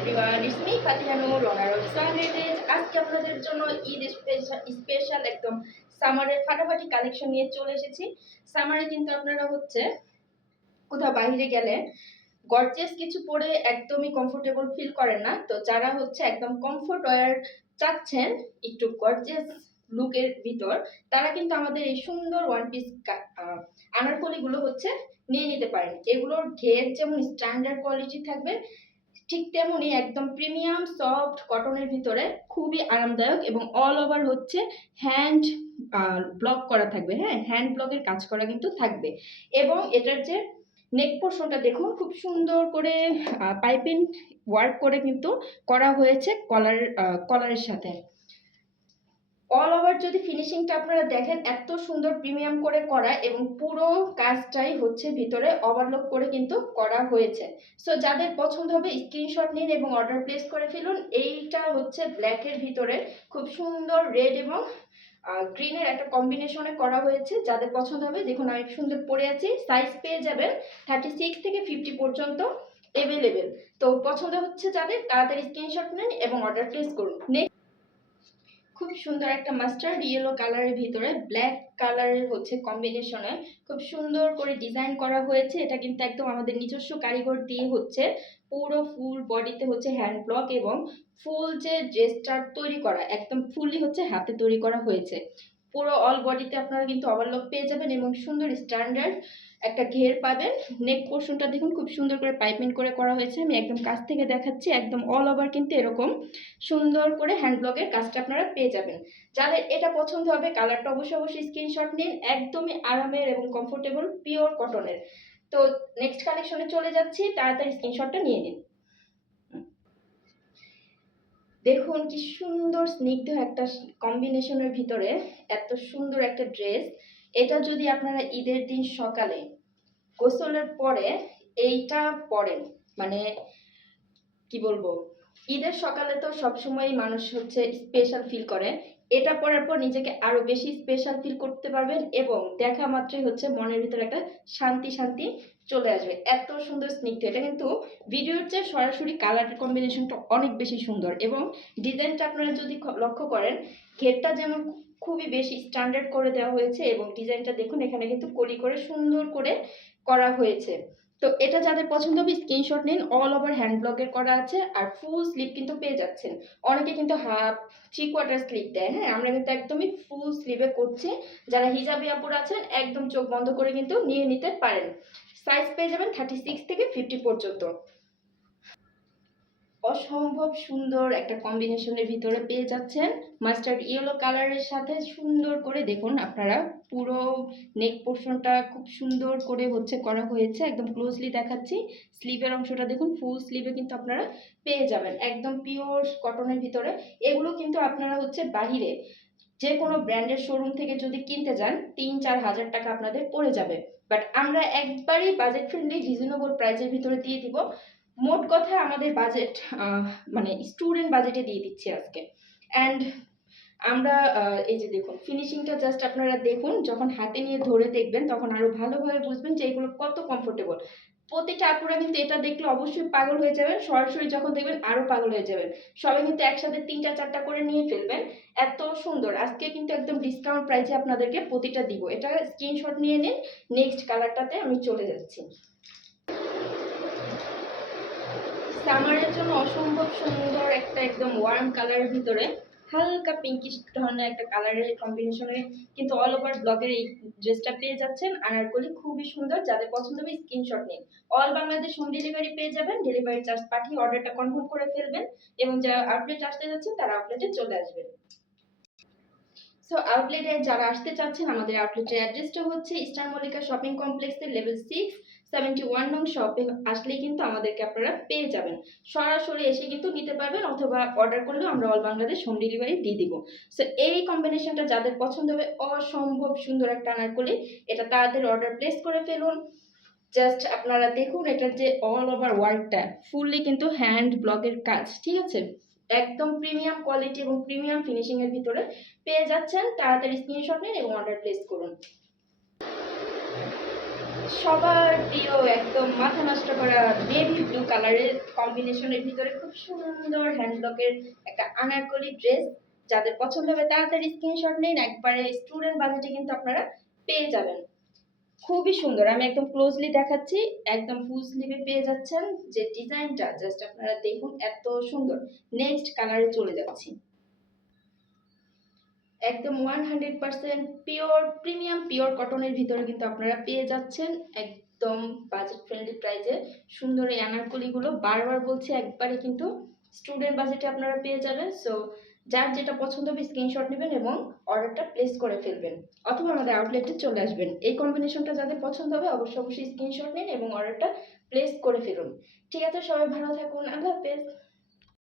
Everyone it's me Fatiha Noor owner of sunrise আজকে আপনাদের জন্য ঈদ স্পেশাল একদম সামারের ফাটাফাটি কালেকশন নিয়ে চলে এসেছি সামারে কিন্তু আপনারা হচ্ছে কোথাও বাইরে গেলে গর্জেস কিছু পরে একদমই কমফোর্টেবল ফিল করেন না, তো যারা হচ্ছে একদম কমফোর্ট ওয়্যার চাচ্ছেন, একটু গর্জেস লুকের ভিতর, তারা কিন্তু আমাদের এই সুন্দর ওয়ান পিস আনারকলিগুলো হচ্ছে, নিয়ে নিতে পারেন। এগুলোর ঘের যেমন স্ট্যান্ডার্ড কোয়ালিটি থাকবে ঠিক তেমনি একদম প্রিমিয়াম সফট কটনের ভিতরে খুবই আরামদায়ক এবং অল ওভার হচ্ছে হ্যান্ড ব্লক করা থাকবে। হ্যাঁ হ্যান্ড ব্লকের কাজ করা কিন্তু থাকবে। এবং এটার যে নেক পোর্শনটা দেখুন, খুব সুন্দর করে পাইপিং ওয়ার্ক করে কিন্তু করা হয়েছে কলার কলারের সাথে। অল ওভার যদি ফিনিশিংটা আপনারা দেখেন, এত সুন্দর প্রিমিয়াম করে করা এবং পুরো কাজটাই হচ্ছে ভিতরে ওভারলোক করে কিন্তু করা হয়েছে। সো যাদের পছন্দ হবে স্ক্রিনশট নিন এবং অর্ডার প্লেস করে ফেলুন। এইটা হচ্ছে ব্ল্যাকের ভিতরে খুব সুন্দর রেড এবং গ্রিনের একটা কম্বিনেশনে করা হয়েছে। যাদের পছন্দ হবে, দেখুন আমি সুন্দর পরে আছি। সাইজ পেয়ে যাবেন থার্টি সিক্স থেকে ফিফটি পর্যন্ত এভেলেবেল তো, পছন্দ হচ্ছে যাদের, তাড়াতাড়ি স্ক্রিনশট নেন এবং অর্ডার প্লেস করুন। খুব সুন্দর একটা মাস্টার্ড ইয়েলো কালারের ভিতরে ব্ল্যাক কালারের হচ্ছে কম্বিনেশনে খুব সুন্দর করে ডিজাইন করা হয়েছে। এটা কিন্তু একদম আমাদের নিজস্ব কারিগর দিয়ে হচ্ছে পুরো ফুল বডিতে হচ্ছে হ্যান্ড ব্লক এবং ফুল যে ড্রেসটা তৈরি করা, একদম ফুলই হচ্ছে হাতে তৈরি করা হয়েছে। পুরো অল বডিতে আপনারা কিন্তু ওভারলক পেয়ে যাবেন এবং সুন্দর স্ট্যান্ডার্ড একটা ঘের পাবেন। নেক পোর্শনটা দেখুন, খুব সুন্দর করে পাইপিং করে করা হয়েছে। আমি একদম কাছ থেকে দেখাচ্ছি, একদম অল ওভার কিন্তু এরকম সুন্দর করে হ্যান্ড ব্লকের কাজটা আপনারা পেয়ে যাবেন। যাদের এটা পছন্দ হবে কালারটা অবশ্যই অবশ্যই স্ক্রিনশট নিন। একদমই আরামের এবং কমফোর্টেবল পিওর কটনের তো নেক্সট কালেকশনে চলে যাচ্ছি, তাড়াতাড়ি স্ক্রিনশটটা নিয়ে নিন। দেখুন কি সুন্দর স্নিগ্ধ একটা কম্বিনেশনের ভিতরে এত সুন্দর একটা ড্রেস এটা যদি আপনারা ঈদের দিন সকালে গোসলের পরে এইটা পরেন মানে কি বলব? ঈদের সকালে তো সবসময় মানুষ হচ্ছে স্পেশাল ফিল করে। এটা পরার পর নিজেকে আরও বেশি স্পেশাল ফিল করতে পারবেন এবং দেখা মাত্রই হচ্ছে মনের ভিতরে একটা শান্তি শান্তি চলে আসবে। এত সুন্দর স্নিগ্ধ। এটা কিন্তু ভিডিওর চেয়ে সরাসরি কালারের কম্বিনেশনটা অনেক বেশি সুন্দর এবং ডিজাইনটা আপনারা যদি লক্ষ্য করেন, ঘেরটা যেমন খুবই বেশি স্ট্যান্ডার্ড করে দেওয়া হয়েছে এবং ডিজাইনটা দেখুন, এখানে কিন্তু কলি করে সুন্দর করে করা হয়েছে। তো এটা যাদের পছন্দ হবে স্ক্রিনশট নিন অল ওভার হ্যান্ড ব্লকের করা আছে আর ফুল স্লিপ কিন্তু পেয়ে যাচ্ছেন। অনেকে কিন্তু হাফ থ্রি কোয়ার্টার স্লিপ দেয় হ্যাঁ? আমরা কিন্তু একদমই ফুল স্লিভে করছি। যারা হিজাবি আপুর আছেন, একদম চোখ বন্ধ করে কিন্তু নিয়ে নিতে পারেন। সাইজ পেয়ে যাবেন থার্টি সিক্স থেকে ফিফটি পর্যন্ত। অসম্ভব সুন্দর একটা কম্বিনেশনের ভিতরে পেয়ে যাচ্ছেন। মাস্টার্ড ইয়েলো কালারের সাথে সুন্দর করে দেখুন, আপনারা পুরো নেক পোর্শনটা খুব সুন্দর করে হচ্ছে করা হয়েছে। একদম ক্লোজলি দেখাচ্ছি। স্লিভের অংশটা দেখুন ফুল স্লিভে কিন্তু আপনারা পেয়ে যাবেন। একদম পিওর কটনের ভিতরে। এগুলো কিন্তু আপনারা হচ্ছে বাহিরে যে কোনো ব্র্যান্ডের শোরুম থেকে যদি কিনতে যান, তিন চার হাজার টাকা আপনাদের পড়ে যাবে। বাট আমরা একবারই বাজেট ফ্রেন্ডলি রিজনেবল প্রাইসের ভিতরে দিয়ে দিব। মোট কথা আমাদের বাজেট মানে স্টুডেন্ট বাজেটে দিয়ে দিচ্ছি আজকে। অ্যান্ড আমরা এই যে দেখুন ফিনিশিংটা জাস্ট আপনারা দেখুন, যখন হাতে নিয়ে ধরে দেখবেন, তখন আরও ভালোভাবে বুঝবেন যে এগুলো কত কমফোর্টেবল প্রতিটা আপুরা কিন্তু এটা দেখলে অবশ্যই পাগল হয়ে যাবেন, সরাসরি যখন দেখবেন আরও পাগল হয়ে যাবেন। সবাই কিন্তু একসাথে তিনটা, চারটা করে নিয়ে ফেলবেন। এত সুন্দর। আজকে কিন্তু একদম ডিসকাউন্ট প্রাইসে আপনাদেরকে প্রতিটা দিব। এটা স্ক্রিনশট নিয়ে নিন নেক্সট কালারটাতে আমি চলে যাচ্ছি। সামারের জন্য অসম্ভব সুন্দর একটা একদম ওয়ার্ম কালারের ভিতরে, হালকা পিঙ্কিশ ধরনের একটা কালারের কম্বিনেশনে কিন্তু অল ওভার ব্লগের এই ড্রেসটা পেয়ে যাচ্ছেন। আনারকলি খুবই সুন্দর, যাদের পছন্দ হবে স্ক্রিনশট নিন। অল বাংলাদেশ হোম ডেলিভারি পেয়ে যাবেন ডেলিভারি চার্জ পাঠিয়ে অর্ডারটা কনফার্ম করে ফেলবেন এবং যারা আউটলেট আসতে যাচ্ছেন, তারা আউটলেটে চলে আসবেন। সো আউটলেটে যারা আসতে চাচ্ছেন, আমাদের আউটলেটের অ্যাড্রেসটা হচ্ছে ইস্টার মল্লিকা শপিং কমপ্লেক্সের লেভেল সিক্স সেভেন্টি ওয়ান নং শপে আসলেই কিন্তু আমাদেরকে আপনারা পেয়ে যাবেন। সরাসরি এসে কিন্তু নিতে পারবেন অথবা অর্ডার করলেও আমরা অল বাংলাদেশ হোম ডেলিভারি দিয়ে দিব। সো এই কম্বিনেশনটা যাদের পছন্দ হবে, অসম্ভব সুন্দর একটা আনারকলি এটা তাড়াতাড়ি অর্ডার প্লেস করে ফেলুন। জাস্ট আপনারা দেখুন এটার যে অল ওভার ওয়ার্কটা ফুললি কিন্তু হ্যান্ড ব্লকের কাজ, ঠিক আছে? একদম প্রিমিয়াম কোয়ালিটি এবং প্রিমিয়াম ফিনিশিং এর ভিতরে পেয়ে যাচ্ছেন। তাড়াতাড়ি স্ক্রিনশট নিন এবং অর্ডার প্লেস করুন। সবার প্রিয়, একদম মাথা নষ্ট করা বেবি ব্লু কালারের কম্বিনেশনের ভিতরে খুব সুন্দর হ্যান্ডলকের একটা আনারকলি ড্রেস যাদের পছন্দ হবে তাড়াতাড়ি স্ক্রিনশট নিন, একবারে স্টুডেন্ট বাজেটে কিন্তু আপনারা পেয়ে যাবেন। খুবই সুন্দর, আমি একদম ক্লোজলি দেখাচ্ছি, একদম ফুল স্লিভে পেয়ে যাচ্ছেন। যে ডিজাইনটা জাস্ট আপনারা দেখুন, এত সুন্দর। নেক্সট কালারে চলে যাচ্ছি। একদম one hundred percent pure premium pure কটনের ভিতরে কিন্তু আপনারা পেয়ে যাচ্ছেন একদম বাজেট ফ্রেন্ডলি প্রাইসে সুন্দর এই আনারকলিগুলো বারবার বলছি, একবারে কিন্তু স্টুডেন্ট বাজেটে আপনারা পেয়ে যাবেন। সো যার যেটা পছন্দ হবে স্ক্রিনশট নেবেন এবং অর্ডারটা প্লেস করে ফেলবেন। অথবা আমাদের আউটলেটে চলে আসবেন। এই কম্বিনেশনটা যাদের পছন্দ হবে, অবশ্যই অবশ্যই স্ক্রিনশট নিন এবং অর্ডারটা প্লেস করে ফেলুন। ঠিক আছে, সবাই ভালো থাকুন। আল্লাহ হাফেজ।